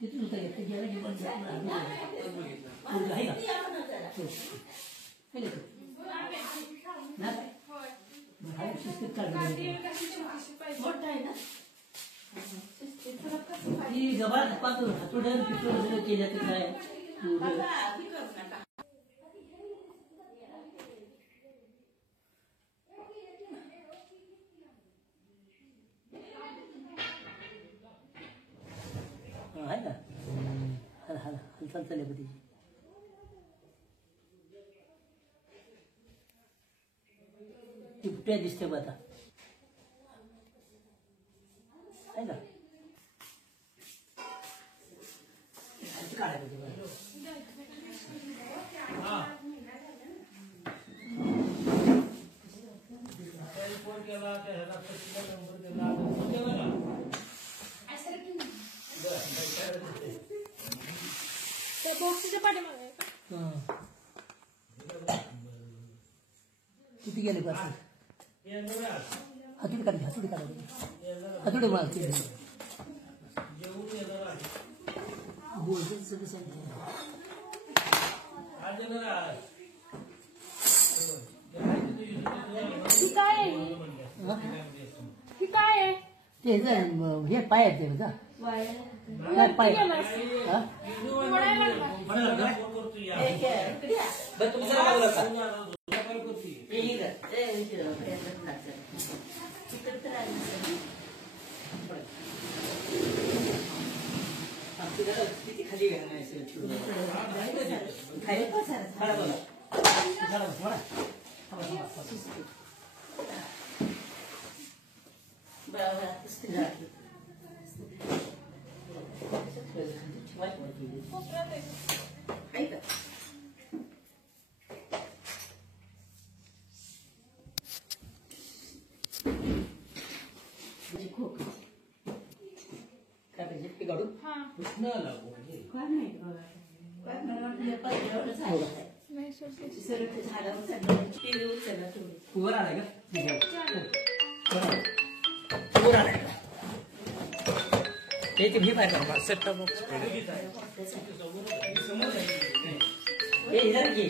तिथून होता येते गेला गेला आहे की गबाळ हातोड्यावर पिशोड केल्या तर काय आहे का हालचाल चालली होती ती कुठे दिसते बघ आता आहे का काढायला किती गेले पास हातोडी काढली हातोडी काढली हातोडी मारते हे पाय आहेत ते बघा काय पाय किती खाली भी पाय सेटअप बॉक्स इधर की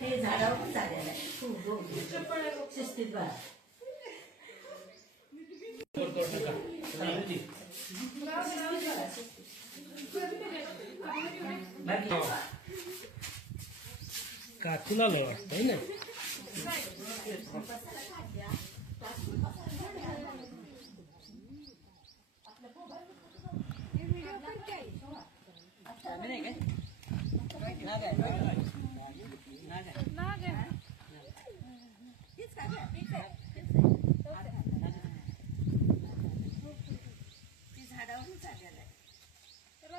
हे झाडावर झालेलं आहे शिस्तीत बा काचीला लय वाटतंय ना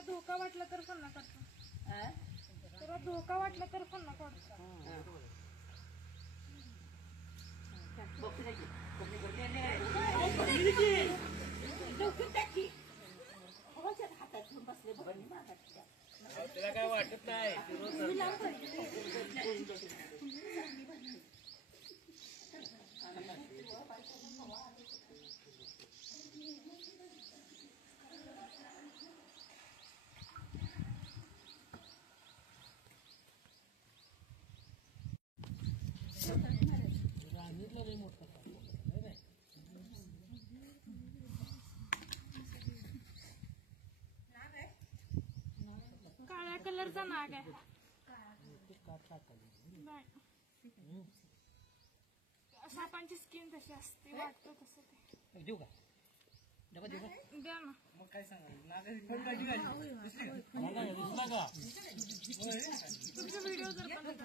धोका वाटला तर पुन्हा करतो त्याला धोका वाटला तर पुन्हा करतो त्याला काय वाटत नाही काळ्या कलरचा नाग आहे सापांची स्किन तशी असते वाटतं तसं ते देऊ का डबा देऊ का द्या ना मग काय सांगा तुमचा व्हिडिओ जर डबा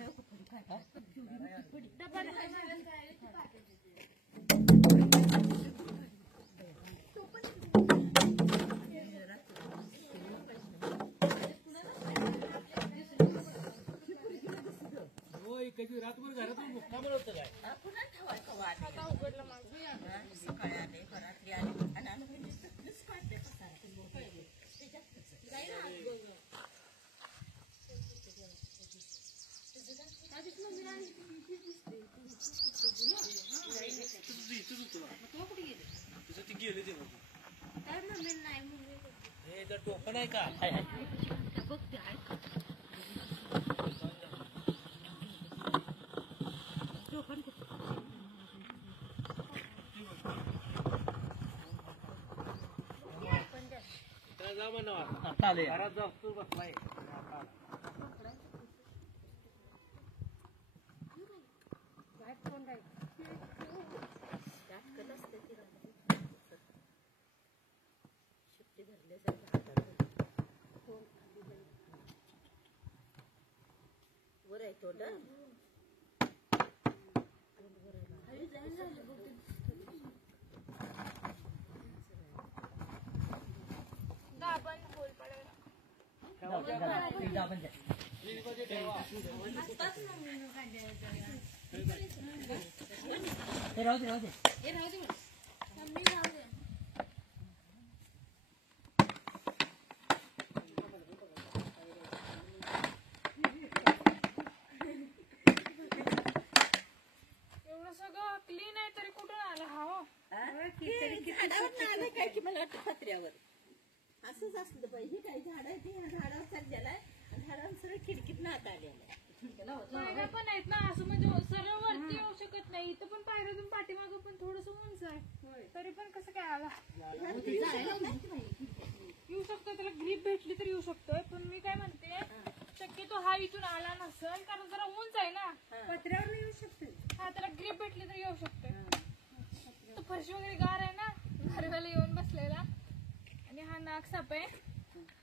गेले ते काय मम्मी नाही मम्मी हे जर टोपण आहे का बघते आहे त्याला जा म्हणा चालेल घरात जाऊ तू बसलाय दाबण होल पडायला राहू दे मम्मी जाऊ दे एवढं सगळं क्लीन आहे तरी कुठून आलं हा हो काय की मला वाटतं पत्र्यावर असंच असलं पाहिजे काही झाड आहे ते झाडावर चाललेलं आहे झाडावर सरळ खिडकीत नात आलेलं आहे पायऱ्या पण आहेत ना असं म्हणजे सरळ वरती येऊ शकत नाही इथं पण पायऱ्यातून पाठीमागं पण थोडस उंच आहे तरी पण कसं काय आला येऊ शकतो त्याला ग्रीप भेटली तर येऊ शकतोय पण मी काय म्हणते शक्यतो हा इथून आला नसेल कारण जरा उंच आहे ना पत्र्यावर येऊ शकते हा त्याला ग्रीप भेटली तर येऊ शकतोय तो फरशी वगैरे गार आहे ना गारव्याला येऊन बसलेला आणि हा नाग साप आहे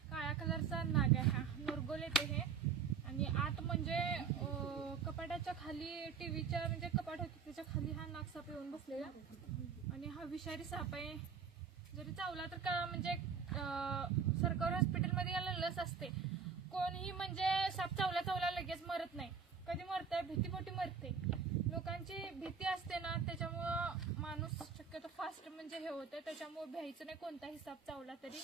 काळ्या कलरचा नाग आहे हा नोरगोल येते हे आणि आत म्हणजे कपाटाच्या खाली टीव्हीच्या म्हणजे कपाट होते त्याच्या खाली हा नाग साप येऊन बसलेला आणि हा विषारी साप आहे जरी चावला तर का म्हणजे सरकारी हॉस्पिटलमध्ये याला लस असते कोणीही म्हणजे साप चावला लगेच मरत नाही कधी मरतंय भीतीपोटी मरते लोकांची भीती असते ना त्याच्यामुळं माणूस शक्यतो फास्ट म्हणजे हे होतं त्याच्यामुळे भ्यायचं नाही कोणताही साप चावला तरी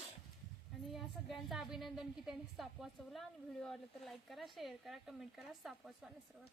आणि या सगळ्यांचं अभिनंदन की त्यांनी साप वाचवला आणि व्हिडिओ आवडला तर लाईक करा शेअर करा कमेंट करा साप वाचवा आणि सर्व